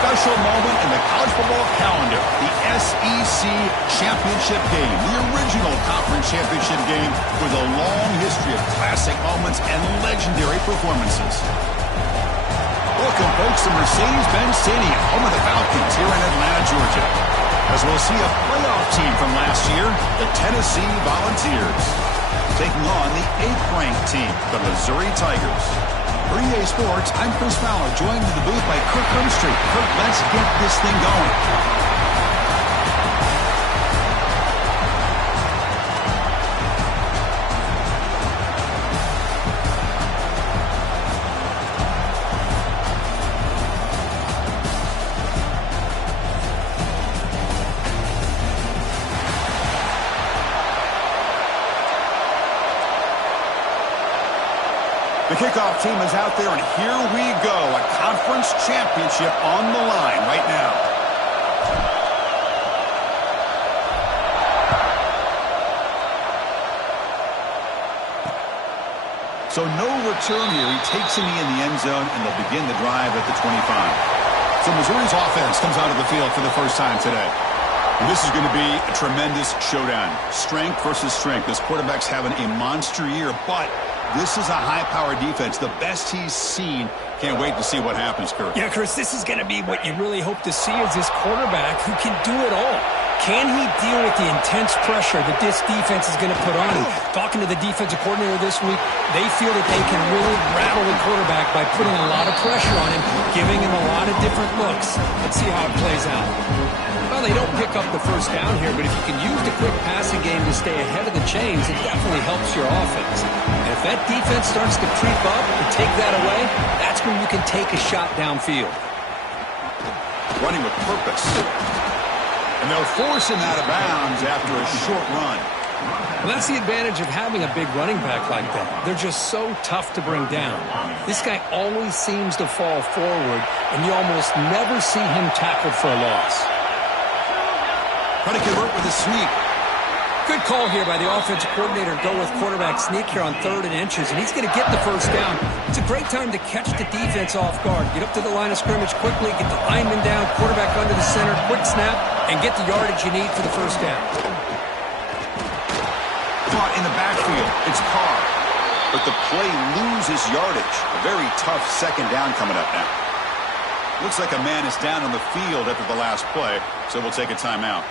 special moment in the college football calendar, the SEC Championship game, the original conference championship game with a long history of classic moments and legendary performances. Welcome, folks, to Mercedes-Benz Stadium, home of the Falcons here in Atlanta, Georgia, as we'll see a playoff team from last year, the Tennessee Volunteers, taking on the 8th-ranked team, the Missouri Tigers. For EA Sports, I'm Chris Fowler, joined in the booth by Kirk Humstreet. Kirk, let's get this thing going. The kickoff team is out there, and here we go. A conference championship on the line right now. So no return here. He takes it in the end zone, and they'll begin the drive at the 25. So Missouri's offense comes out of the field for the first time today. And this is going to be a tremendous showdown. Strength versus strength. This quarterback's having a monster year, but this is a high-powered defense, the best he's seen. Can't wait to see what happens, Kurt. Yeah, Chris, this is going to be what you really hope to see is this quarterback who can do it all. Can he deal with the intense pressure that this defense is going to put on him? Talking to the defensive coordinator this week, they feel that they can really rattle the quarterback by putting a lot of pressure on him, giving him a lot of different looks. Let's see how it plays out. Well, they don't pick up the first down here, but if you can use the quick passing game to stay ahead of the chains, it definitely helps your offense. And if that defense starts to creep up and take that away, that's when you can take a shot downfield. Running with purpose. And they'll force him out of bounds after a short run. Well, that's the advantage of having a big running back like that. They're just so tough to bring down. This guy always seems to fall forward, and you almost never see him tackled for a loss. Trying to convert with a sneak. Good call here by the offensive coordinator. Go with quarterback sneak here on 3rd and inches, and he's going to get the first down. It's a great time to catch the defense off guard. Get up to the line of scrimmage quickly, get the lineman down, quarterback under the center, quick snap, and get the yardage you need for the first down. Caught in the backfield. It's Carr. But the play loses yardage. A very tough second down coming up now. Looks like a man is down on the field after the last play, so we'll take a timeout.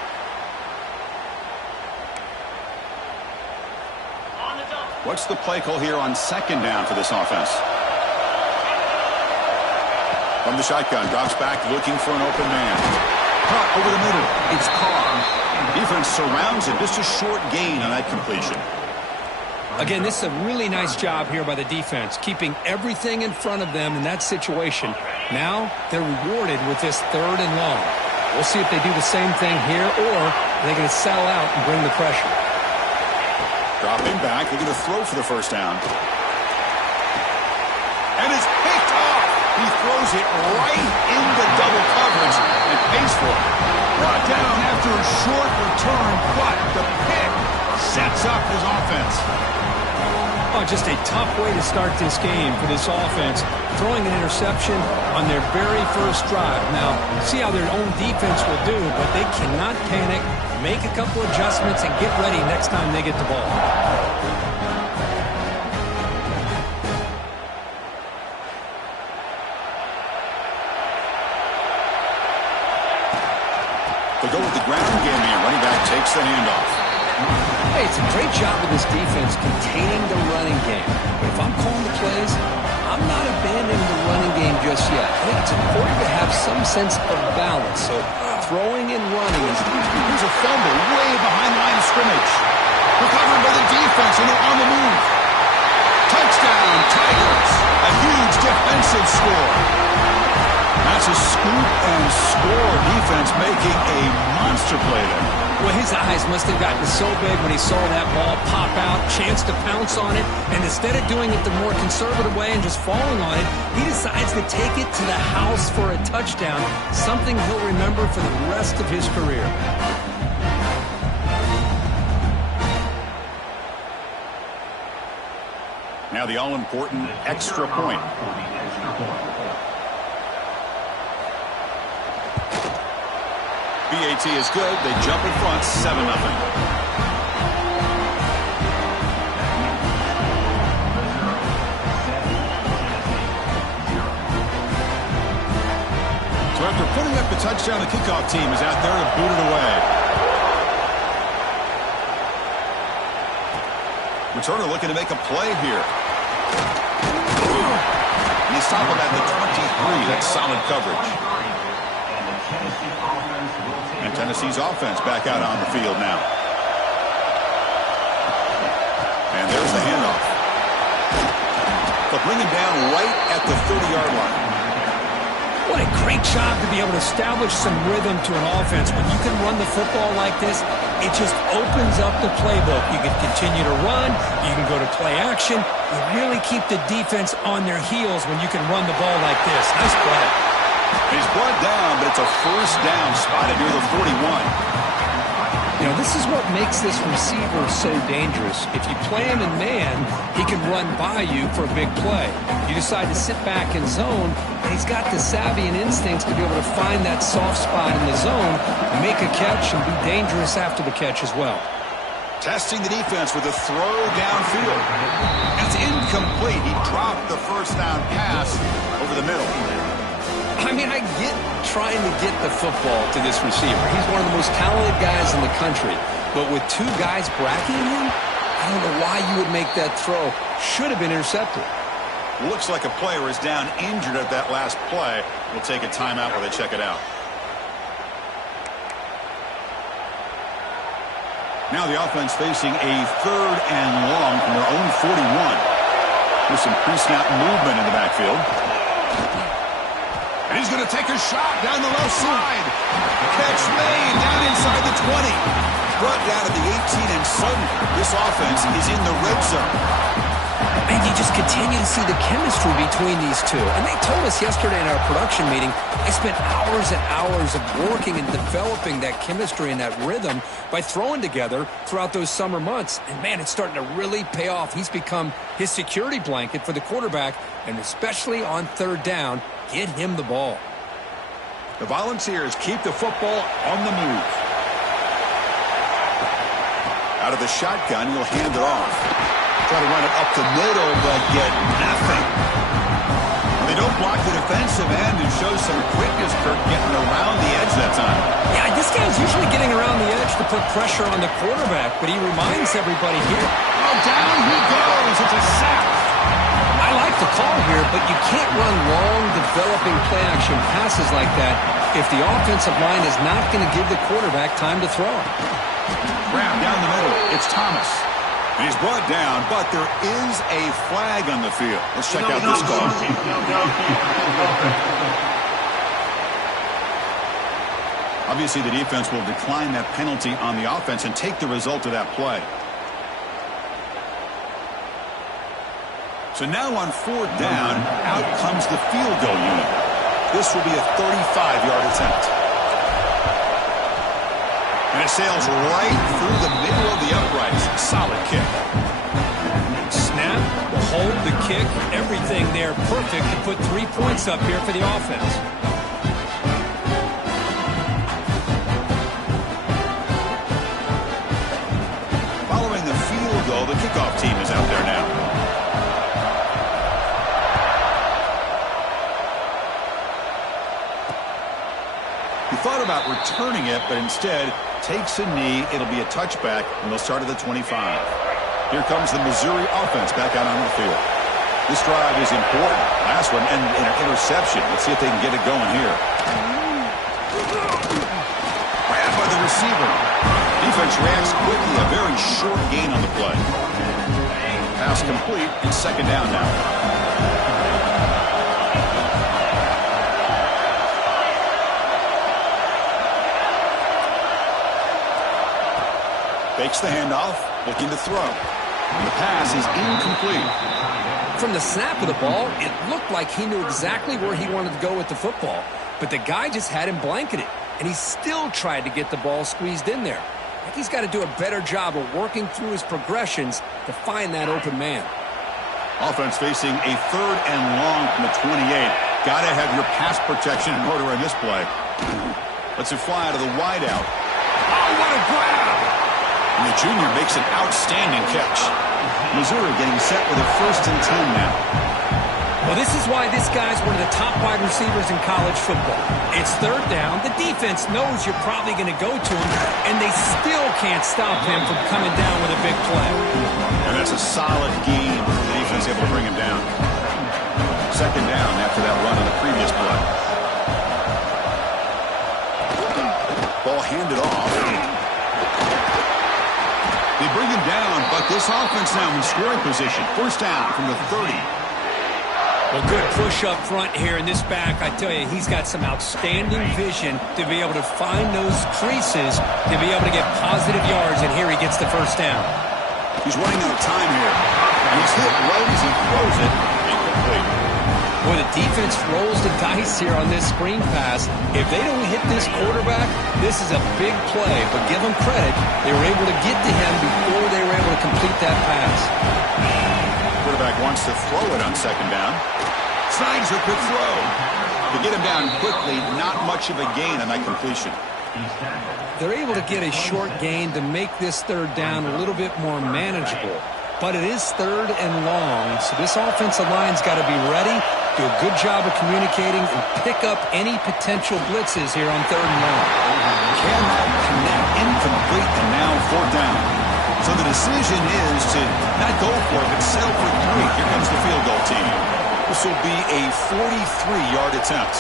What's the play call here on 2nd down for this offense? From the shotgun, drops back looking for an open man. Caught over the middle. It's Carr. Defense surrounds him. Just a short gain on that completion. Again, this is a really nice job here by the defense, keeping everything in front of them in that situation. Now they're rewarded with this 3rd and long. We'll see if they do the same thing here, or they're going to settle out and bring the pressure. Dropping back, looking to throw for the first down. And it's picked off. He throws it right into double coverage and pays for it. Brought down after a short return, but the pick sets up his offense. Oh, just a tough way to start this game for this offense. Throwing an interception on their very first drive. Now, see how their own defense will do, but they cannot panic. Make a couple adjustments and get ready next time they get the ball. They'll go with the ground game here. Running back takes the handoff. Hey, it's a great job of this defense containing the running game. But if I'm calling the plays, I'm not abandoning the running game just yet. I think it's important to have some sense of balance. So throwing and running is... Here's a fumble way behind the line of scrimmage. Recovered by the defense, and they're on the move. Touchdown, Tigers. A huge defensive score. That's a scoop and score. Defense making a monster play there. Well, his eyes must have gotten so big when he saw that ball pop out, chance to pounce on it, and instead of doing it the more conservative way and just falling on it, he decides to take it to the house for a touchdown, something he'll remember for the rest of his career. Now the all-important extra point. PAT is good. They jump in front 7-0. After putting up the touchdown, the kickoff team is out there to boot it away. Returner looking to make a play here. And he's stopped at the 23. That's solid coverage. And Tennessee's offense back out on the field now. And there's the handoff. They'll bring him down right at the 30-yard line. What a great job to be able to establish some rhythm to an offense. When you can run the football like this, it just opens up the playbook. You can continue to run. You can go to play action. You really keep the defense on their heels when you can run the ball like this. Nice play. He's brought down, but it's a first down spotted near the 41. You know, this is what makes this receiver so dangerous. If you play him in man, he can run by you for a big play. You decide to sit back in zone, and he's got the savvy and instincts to be able to find that soft spot in the zone, make a catch, and be dangerous after the catch as well. Testing the defense with a throw downfield. It's incomplete. He dropped the first down pass over the middle. I mean, I get trying to get the football to this receiver. He's one of the most talented guys in the country. But with two guys bracketing him, I don't know why you would make that throw. Should have been intercepted. Looks like a player is down injured at that last play. We'll take a timeout while they check it out. Now the offense facing a 3rd and long from their own 41. With some pre-snap movement in the backfield. And he's going to take a shot down the left side. Catch made down inside the 20. Brought down at the 18, and suddenly this offense is in the red zone. And you just continue to see the chemistry between these two. And they told us yesterday in our production meeting, they spent hours and hours of working and developing that chemistry and that rhythm by throwing together throughout those summer months. And, man, it's starting to really pay off. He's become his security blanket for the quarterback, and especially on 3rd down, get him the ball. The Volunteers keep the football on the move. Out of the shotgun, he'll hand it off. Try to run it up the middle, but get nothing. They don't block the defensive end and show some quickness, Kirk, getting around the edge that time. Yeah, this guy's usually getting around the edge to put pressure on the quarterback, but he reminds everybody here. Oh, down he goes. It's a sack. I like the call here, but you can't run long, developing play-action passes like that if the offensive line is not going to give the quarterback time to throw. Grab down the middle. It's Thomas. And he's brought down, but there is a flag on the field. Let's check out this call. Obviously, the defense will decline that penalty on the offense and take the result of that play. So now on 4th down, out comes the field goal unit. This will be a 35-yard attempt. And it sails right through the middle of the uprights. Solid kick. Snap, the hold, the kick, everything there perfect to put 3 points up here for the offense. Following the field goal, the kickoff team is out there now. He thought about returning it, but instead takes a knee. It'll be a touchback, and they'll start at the 25. Here comes the Missouri offense back out on the field. This drive is important. Last one ended in an interception. Let's see if they can get it going here. Grabbed by the receiver. Defense reacts quickly. A very short gain on the play. Pass complete. It's 2nd down now. Fakes the handoff, looking to throw. And the pass is incomplete. From the snap of the ball, it looked like he knew exactly where he wanted to go with the football. But the guy just had him blanketed, and he still tried to get the ball squeezed in there. I think he's got to do a better job of working through his progressions to find that open man. Offense facing a 3rd and long from the 28. Got to have your pass protection in order in this play. Lets it fly out of the wideout. Oh, what a grab! And the junior makes an outstanding catch. Missouri getting set with a 1st and 10 now. Well, this is why this guy's one of the top wide receivers in college football. It's 3rd down. The defense knows you're probably going to go to him, and they still can't stop him from coming down with a big play. And that's a solid game. The defense able to bring him down. 2nd down after that run on the previous play. Ball handed off. They bring him down, but this offense now in scoring position. 1st down from the 30. Well, good push up front here in this back. I tell you, he's got some outstanding vision to be able to find those creases, to be able to get positive yards, and here he gets the 1st down. He's running out of time here, and he's hit right as he throws it. Incomplete. Boy, the defense rolls the dice here on this screen pass. If they don't hit this quarterback, this is a big play, but give them credit. They were able to get to him before they were able to complete that pass. Quarterback wants to throw it on 2nd down. Signs a quick throw. To get him down quickly, not much of a gain on that completion. They're able to get a short gain to make this 3rd down a little bit more manageable. But it is 3rd and long, so this offensive line's got to be ready, do a good job of communicating, and pick up any potential blitzes here on 3rd and long. Cannot connect, incomplete, and now 4th down. So the decision is to not go for it, but settle for 3. Here comes the field goal team. This will be a 43-yard attempt.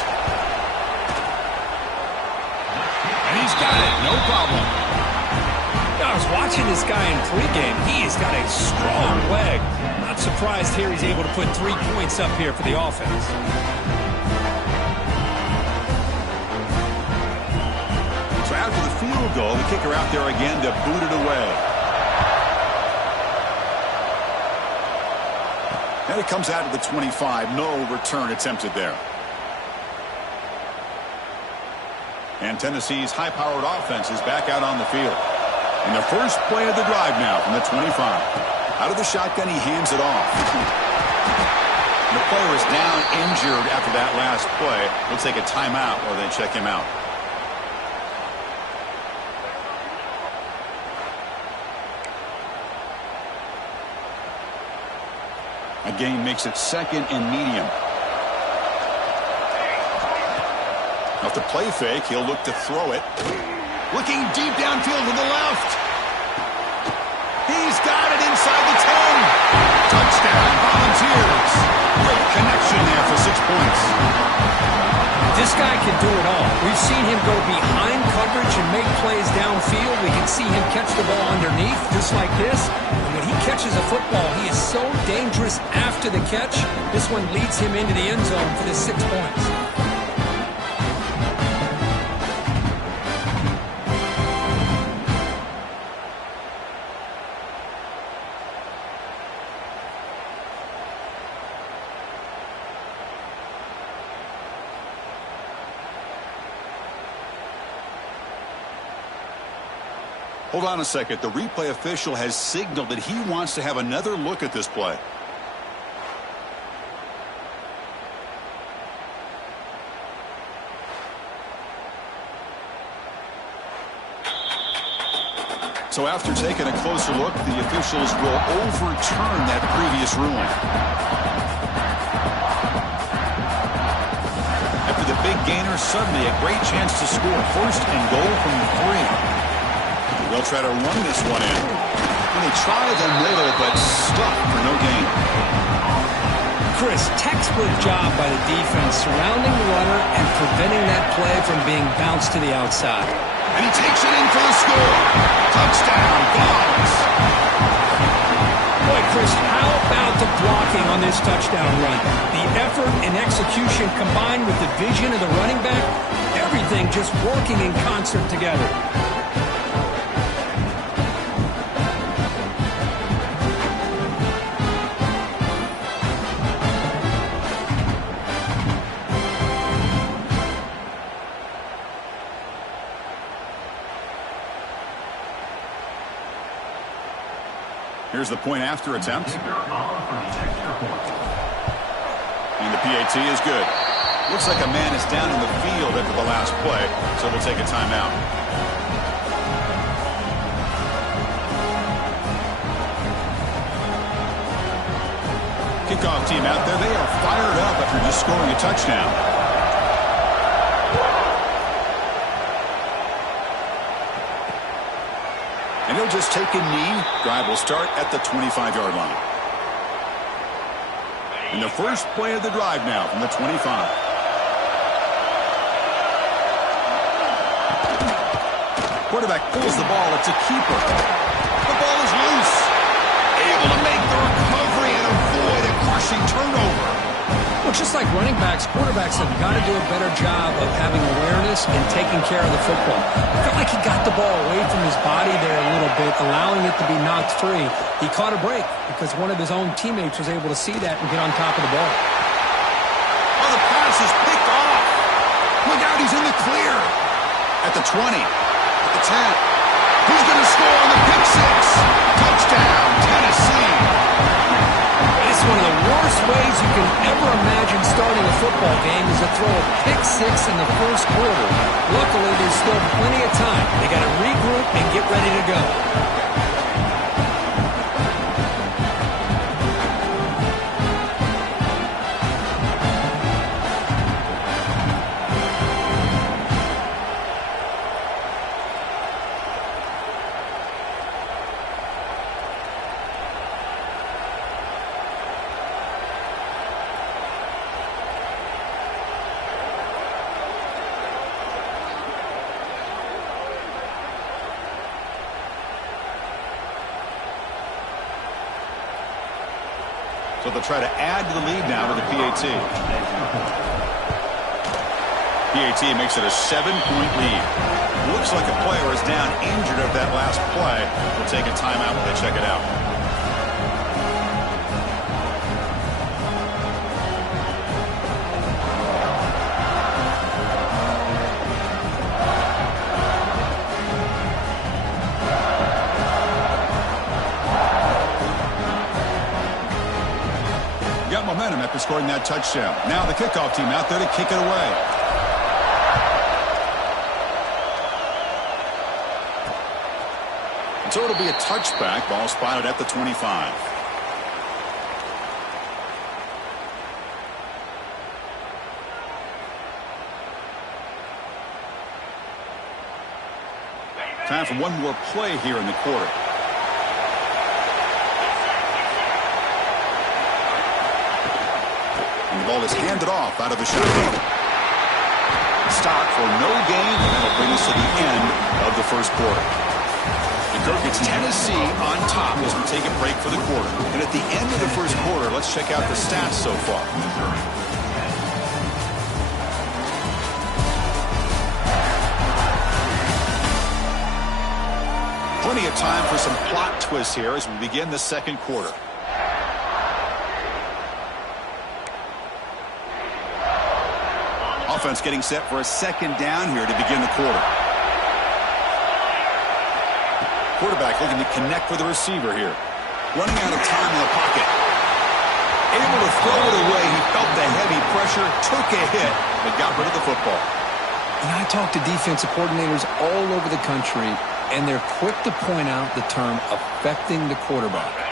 And he's got it, no problem. I was watching this guy in pregame. He has got a strong leg. Not surprised here he's able to put 3 points up here for the offense. So after the field goal, the kicker out there again to boot it away. And it comes out of the 25. No return attempted there. And Tennessee's high-powered offense is back out on the field. And the first play of the drive now from the 25. Out of the shotgun, he hands it off. The player is down injured after that last play. They'll take a timeout or they check him out. A gain makes it 2nd and medium. Off the play fake, he'll look to throw it. Looking deep downfield to the left. He's got it inside the 10. Touchdown, Volunteers. Great connection there for 6 points. This guy can do it all. We've seen him go behind coverage and make plays downfield. We can see him catch the ball underneath, just like this. And when he catches a football, he is so dangerous after the catch. This one leads him into the end zone for the 6 points. Hold on a second. The replay official has signaled that he wants to have another look at this play. So after taking a closer look, the officials will overturn that previous ruling. After the big gainer, suddenly a great chance to score. 1st and goal from the 3. They'll try to run this one in. And they try the middle, but stuck for no gain. Chris, textbook job by the defense surrounding the runner and preventing that play from being bounced to the outside. And he takes it in for the score. Touchdown, Vols. Boy, Chris, how about the blocking on this touchdown run? The effort and execution combined with the vision of the running back, everything just working in concert together. Here's the point after attempt. And the PAT is good. Looks like a man is down in the field after the last play, so we'll take a timeout. Kickoff team out there. They are fired up after just scoring a touchdown. And he'll just take a knee. Drive will start at the 25-yard line. And the first play of the drive now from the 25. Quarterback pulls the ball. It's a keeper. The ball is loose. Able to make the recovery and avoid a crushing turnover. Well, just like running backs, quarterbacks have got to do a better job of having awareness and taking care of the football. I felt like he got the ball away from his body there a little bit, allowing it to be knocked free. He caught a break because one of his own teammates was able to see that and get on top of the ball. Oh, the pass is picked off. Look out, he's in the clear. At the 20, at the 10. Who's going to score on the pick six? Touchdown, Tennessee. It's one of the worst ways you can ever imagine starting a football game is to throw a pick six in the first quarter. Luckily, there's still plenty of time. They got to regroup and get ready to go. So they'll try to add to the lead now with the PAT. PAT makes it a 7-point lead. Looks like a player is down injured of that last play. We'll take a timeout when they check it out. Momentum after scoring that touchdown. Now the kickoff team out there to kick it away. And so it'll be a touchback. Ball spotted at the 25. Time for one more play here in the quarter. The ball is handed off out of the shotgun. Stop for no gain, and that'll bring us to the end of the first quarter. And Kirk, it's Tennessee on top as we take a break for the quarter. And at the end of the first quarter, let's check out the stats so far. Plenty of time for some plot twists here as we begin the second quarter. Offense getting set for a second down here to begin the quarter. Quarterback looking to connect with the receiver here. Running out of time in the pocket. Able to throw it away. He felt the heavy pressure, took a hit, but got rid of the football. And I talk to defensive coordinators all over the country, and they're quick to point out the term affecting the quarterback.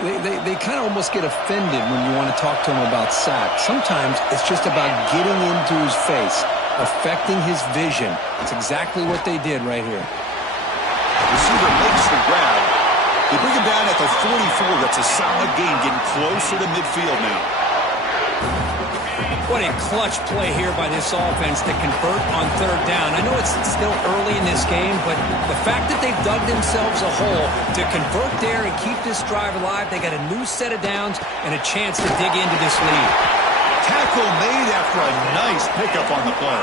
They kind of almost get offended when you want to talk to them about sacks. Sometimes it's just about getting into his face, affecting his vision. It's exactly what they did right here. Receiver makes the grab. They bring him down at the 44. That's a solid gain, getting closer to midfield now. What a clutch play here by this offense to convert on third down. I know it's still early in this game, but the fact that they've dug themselves a hole to convert there and keep this drive alive, they got a new set of downs and a chance to dig into this lead. Tackle made after a nice pickup on the play.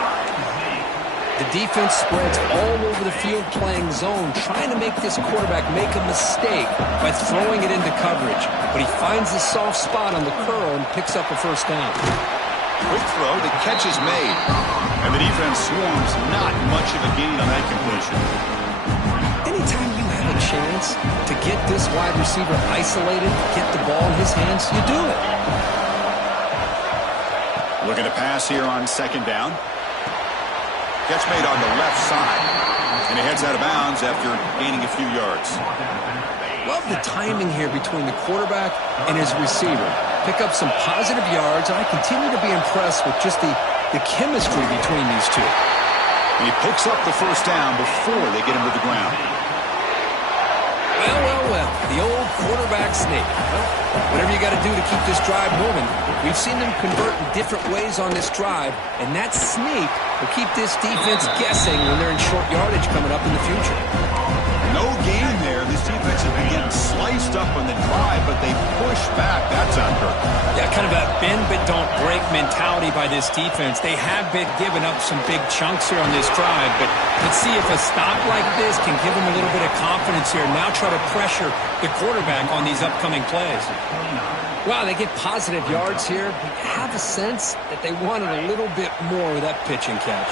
The defense spreads all over the field playing zone, trying to make this quarterback make a mistake by throwing it into coverage. But he finds the soft spot on the curl and picks up a first down. Quick throw, the catch is made. And the defense swarms, not much of a gain on that completion. Anytime you have a chance to get this wide receiver isolated, get the ball in his hands, you do it. Looking to pass here on second down. Catch made on the left side. And he heads out of bounds after gaining a few yards. Love the timing here between the quarterback and his receiver. Pick up some positive yards, and I continue to be impressed with just the chemistry between these two. And he picks up the first down before they get him to the ground. Well, the old quarterback sneak. Well, whatever you got to do to keep this drive moving. We've seen them convert in different ways on this drive, and that sneak will keep this defense guessing when they're in short yardage coming up in the future. No gain there. This defense has been getting sliced up on the drive, but they push back. That's on purpose. Yeah, kind of a bend but don't break mentality by this defense. They have been giving up some big chunks here on this drive, but let's see if a stop like this can give them a little bit of confidence here. Now try to pressure the quarterback on these upcoming plays. Wow, they get positive yards here. But have a sense that they wanted a little bit more of that pitch and catch.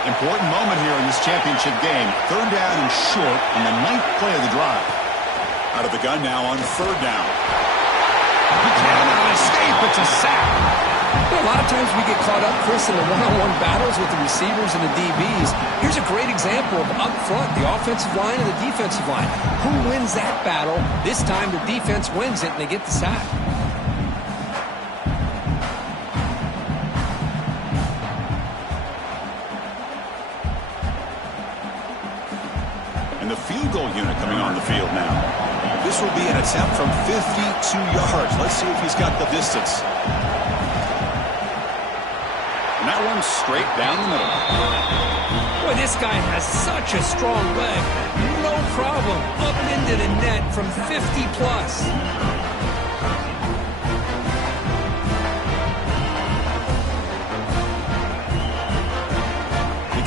Important moment here in this championship game. Third down and short on the 9th play of the drive. Out of the gun now on third down. He cannot escape. It's a sack. A lot of times we get caught up, Chris, in the one-on-one battles with the receivers and the DBs. Here's a great example of up front, the offensive line and the defensive line. Who wins that battle? This time the defense wins it and they get the sack. The field goal unit coming on the field now. This will be an attempt from 52 yards. Let's see if he's got the distance. And that one's straight down the middle. Boy, this guy has such a strong leg. No problem. Up into the net from 50 plus.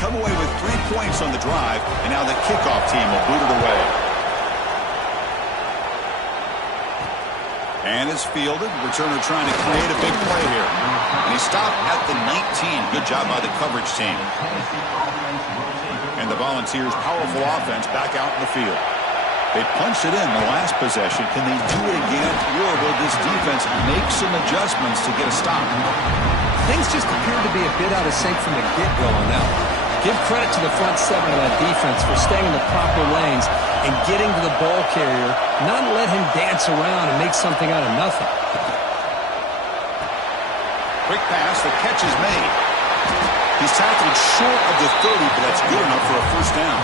Come away with 3 points on the drive, and now the kickoff team will boot it away. And it's fielded. Returner trying to create a big play here. And he stopped at the 19. Good job by the coverage team. And the Volunteers' powerful offense back out in the field. They punched it in the last possession. Can they do it again, or will this defense make some adjustments to get a stop? Things just appear to be a bit out of sync from the get-go on that one. Give credit to the front seven of that defense for staying in the proper lanes and getting to the ball carrier, not let him dance around and make something out of nothing. Quick pass, the catch is made. He's tackled short of the 30, but that's good enough for a first down.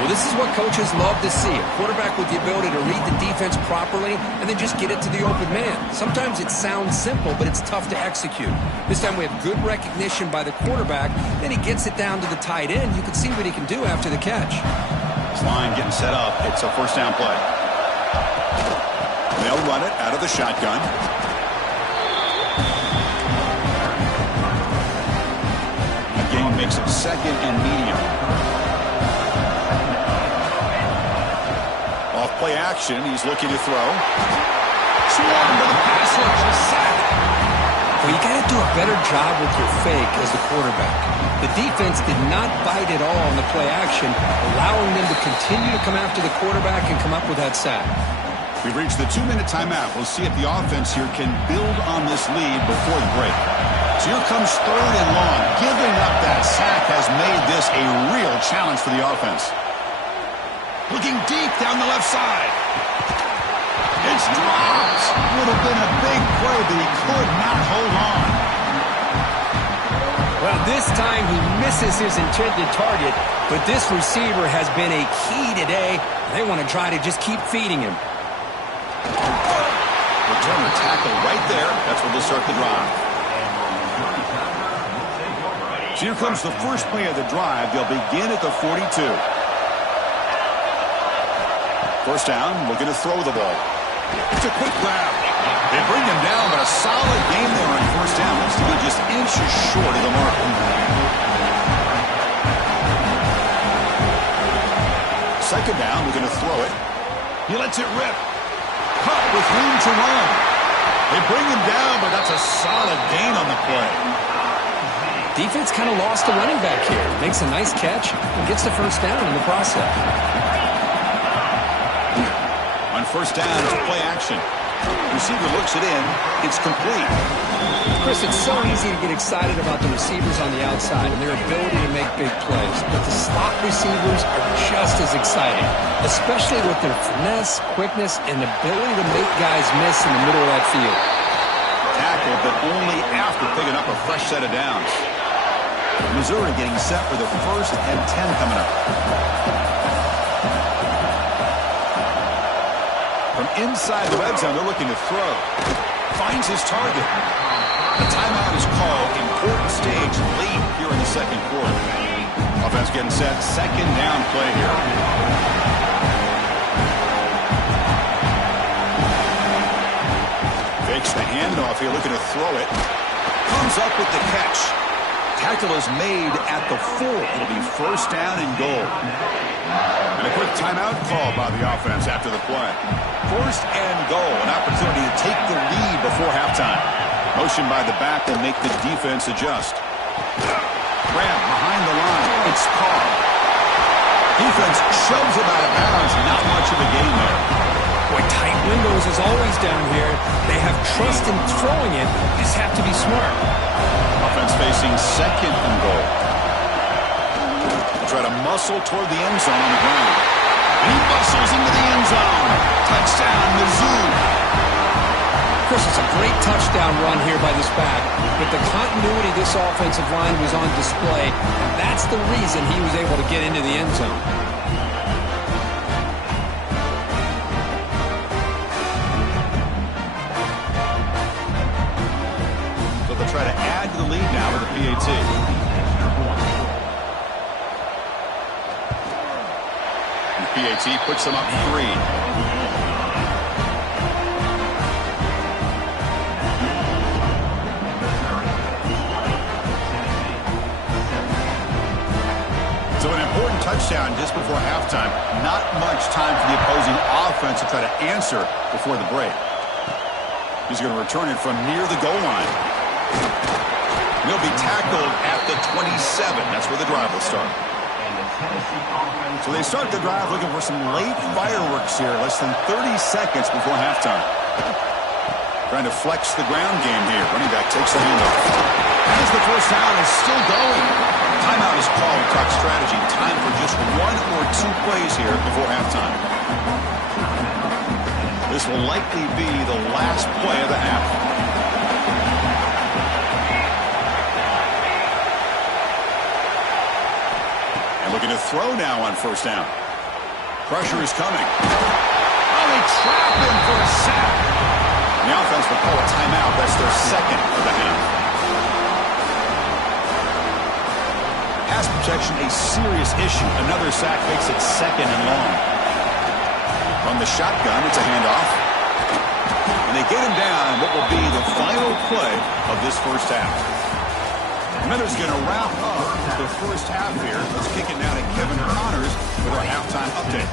Well, this is what coaches love to see. A quarterback with the ability to read the defense properly and then just get it to the open man. Sometimes it sounds simple, but it's tough to execute. This time we have good recognition by the quarterback. Then he gets it down to the tight end. You can see what he can do after the catch. This line getting set up. It's a first down play. They'll run it out of the shotgun. Again, makes it second and medium. Play action. He's looking to throw. Swarmed to the pass rush. A sack. Well, you got to do a better job with your fake as the quarterback. The defense did not bite at all on the play action, allowing them to continue to come after the quarterback and come up with that sack. We've reached the 2-minute timeout. We'll see if the offense here can build on this lead before the break. So here comes third and long. Giving up that sack has made this a real challenge for the offense. Looking deep down the left side. It's dropped. Would have been a big play, but he could not hold on. Well, this time he misses his intended target, but this receiver has been a key today. They want to try to just keep feeding him. Returner tackle right there. That's where they'll start the drive. So here comes the first play of the drive. They'll begin at the 42. First down, looking to throw the ball. It's a quick grab. They bring him down, but a solid game there on first down. Looks to be just inches short of the mark. Second down, looking to throw it. He lets it rip. Caught with room to run. They bring him down, but that's a solid gain on the play. Defense kind of lost the running back here. Makes a nice catch and gets the first down in the process. On first down, it's play action. Receiver looks it in. It's complete. Chris, it's so easy to get excited about the receivers on the outside and their ability to make big plays. But the slot receivers are just as exciting, especially with their finesse, quickness, and ability to make guys miss in the middle of that field. Tackled, but only after picking up a fresh set of downs. Missouri getting set for the 1st and 10 coming up. From inside the red zone, they're looking to throw. Finds his target. The timeout is called. Important stage late here in the second quarter. Offense getting set. Second down play here. Fakes the handoff here, looking to throw it. Comes up with the catch. Tackle is made at the 4. It'll be 1st down and goal. And a quick timeout call by the offense after the play. 1st and goal, an opportunity to take the lead before halftime. Motion by the back will make the defense adjust. Grab behind the line. It's called. Defense shoves him out of bounds. Not much of a gain there. Boy, tight windows as always down here. They have trust in throwing it. Just have to be smart. Offense facing 2nd and goal. Try to muscle toward the end zone on the ground. And he muscles into the end zone. Touchdown, Mizzou. Chris, it's a great touchdown run here by this back. But the continuity of this offensive line was on display, and that's the reason he was able to get into the end zone. So they'll try to add to the lead now with the PAT. PAT puts them up 3. So an important touchdown just before halftime. Not much time for the opposing offense to try to answer before the break. He's going to return it from near the goal line. He'll be tackled at the 27. That's where the drive will start. So they start the drive looking for some late fireworks here, less than 30 seconds before halftime. Trying to flex the ground game here. Running back takes the handoff. As the first down is still going. Timeout is called. Talk strategy. Time for just 1 or 2 plays here before halftime. This will likely be the last play of the half. Looking to throw now on 1st down. Pressure is coming. Oh, they trap him for a sack. And the offense will call a timeout. That's their 2nd of the half. Pass protection, a serious issue. Another sack makes it 2nd and long. From the shotgun, it's a handoff. And they get him down what will be the final play of this 1st half. Minutes going to wrap up the 1st half here. Let's kick it now to Kevin Connors with our halftime update.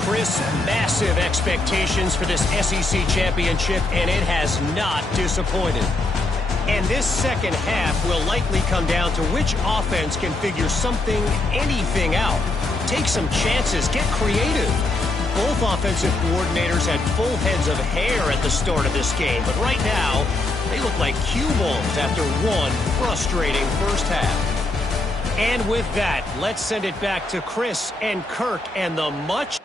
Chris, massive expectations for this SEC championship, and it has not disappointed. And this 2nd half will likely come down to which offense can figure something, anything out. Take some chances, get creative. Both offensive coordinators had full heads of hair at the start of this game, but right now, they look like cue balls after one frustrating 1st half. And with that, let's send it back to Chris and Kirk and the much...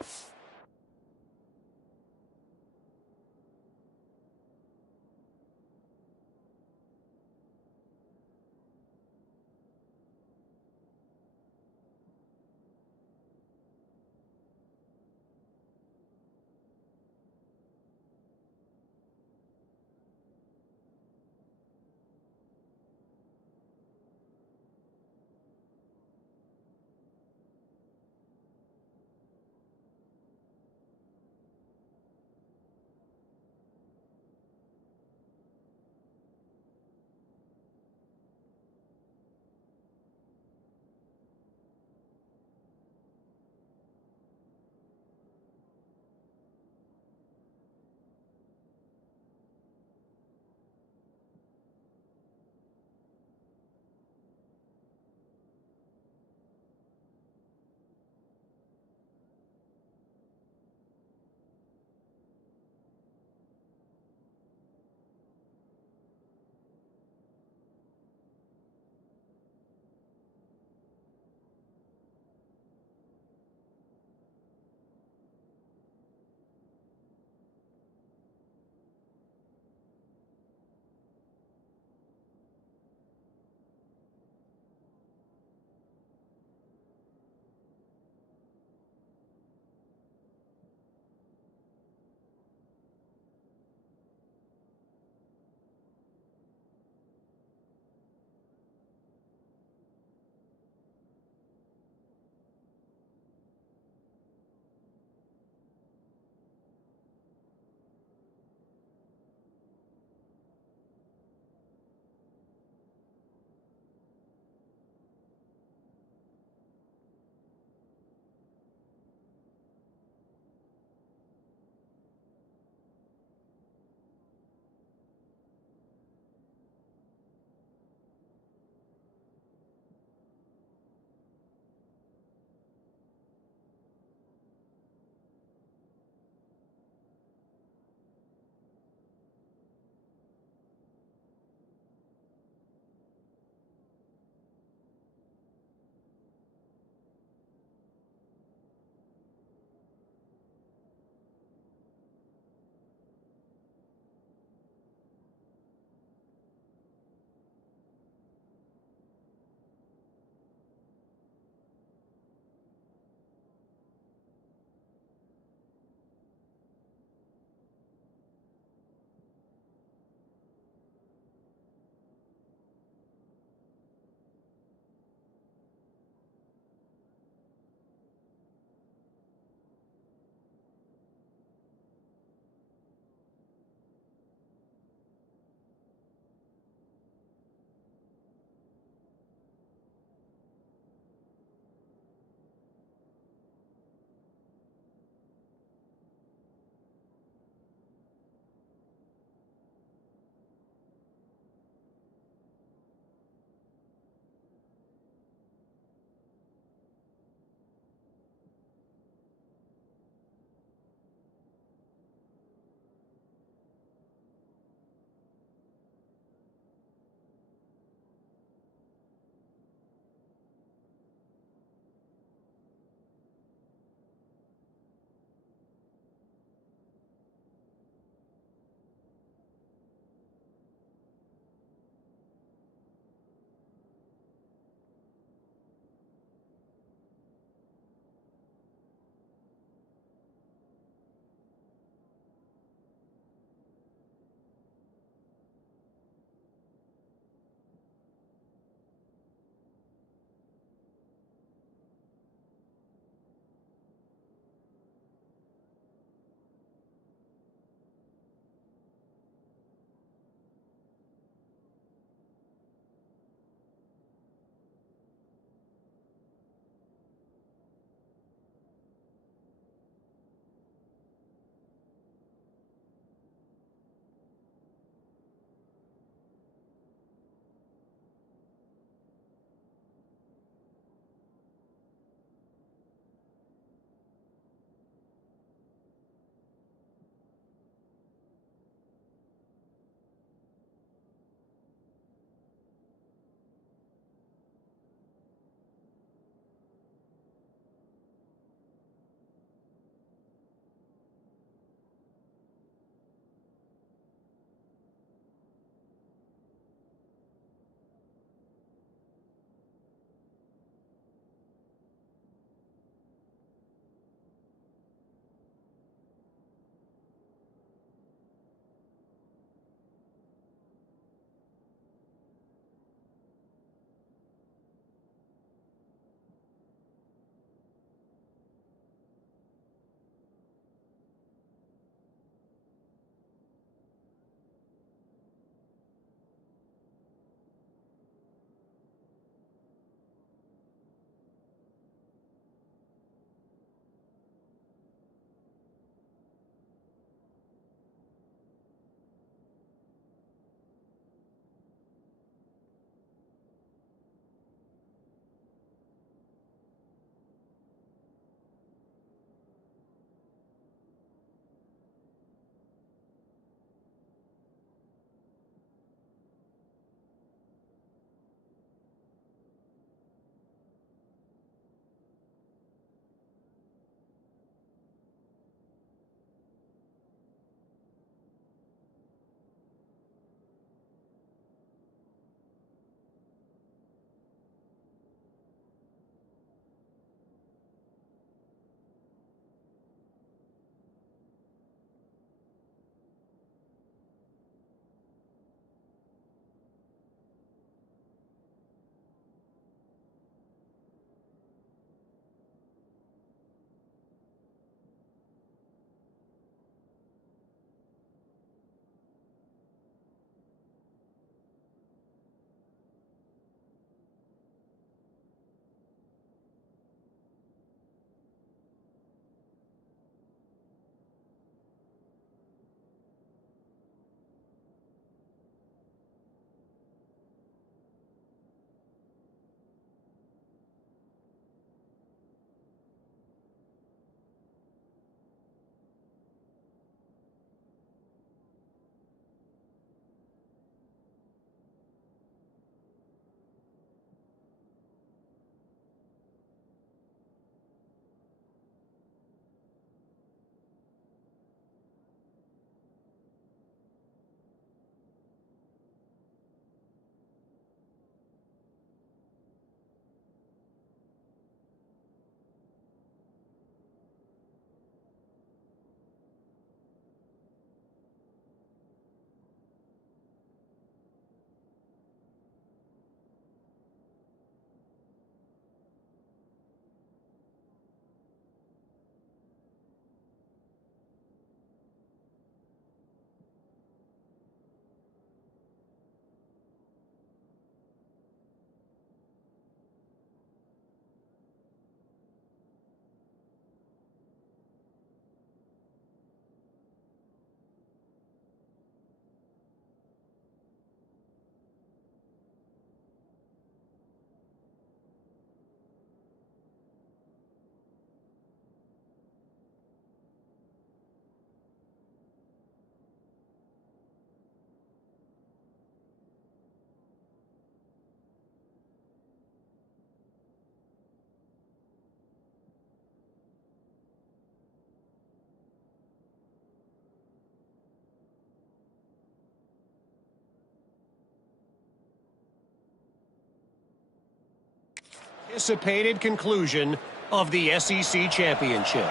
Anticipated conclusion of the SEC Championship.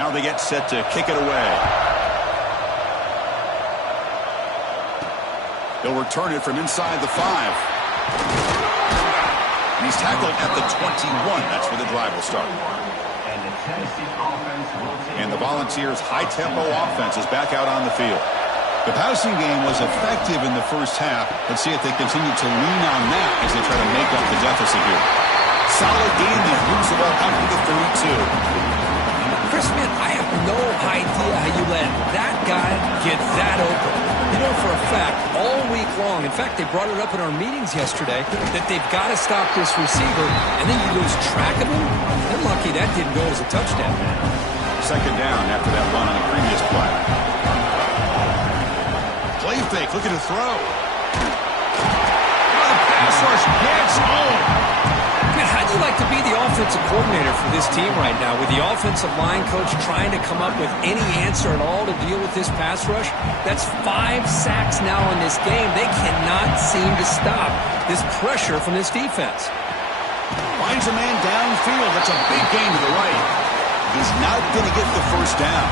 Now they get set to kick it away. They'll return it from inside the 5. And he's tackled at the 21. That's where the drive will start. And the Volunteers' high-tempo offense is back out on the field. The passing game was effective in the first half. Let's see if they continue to lean on that as they try to make up the deficit here. Solid game. He moves the ball up to the 32. Chris, man, I have no idea how you let that guy get that open. You know for a fact, all week long, in fact, they brought it up in our meetings yesterday, that they've got to stop this receiver, and then you lose track of him? They're lucky that didn't go as a touchdown. Second down after that run on the previous play. Play fake, looking to throw. The pass rush gets home. Man, how'd you like to be the offensive coordinator for this team right now, with the offensive line coach trying to come up with any answer at all to deal with this pass rush? That's 5 sacks now in this game. They cannot seem to stop this pressure from this defense. Finds a man downfield. That's a big gain to the right. He's not going to get the first down.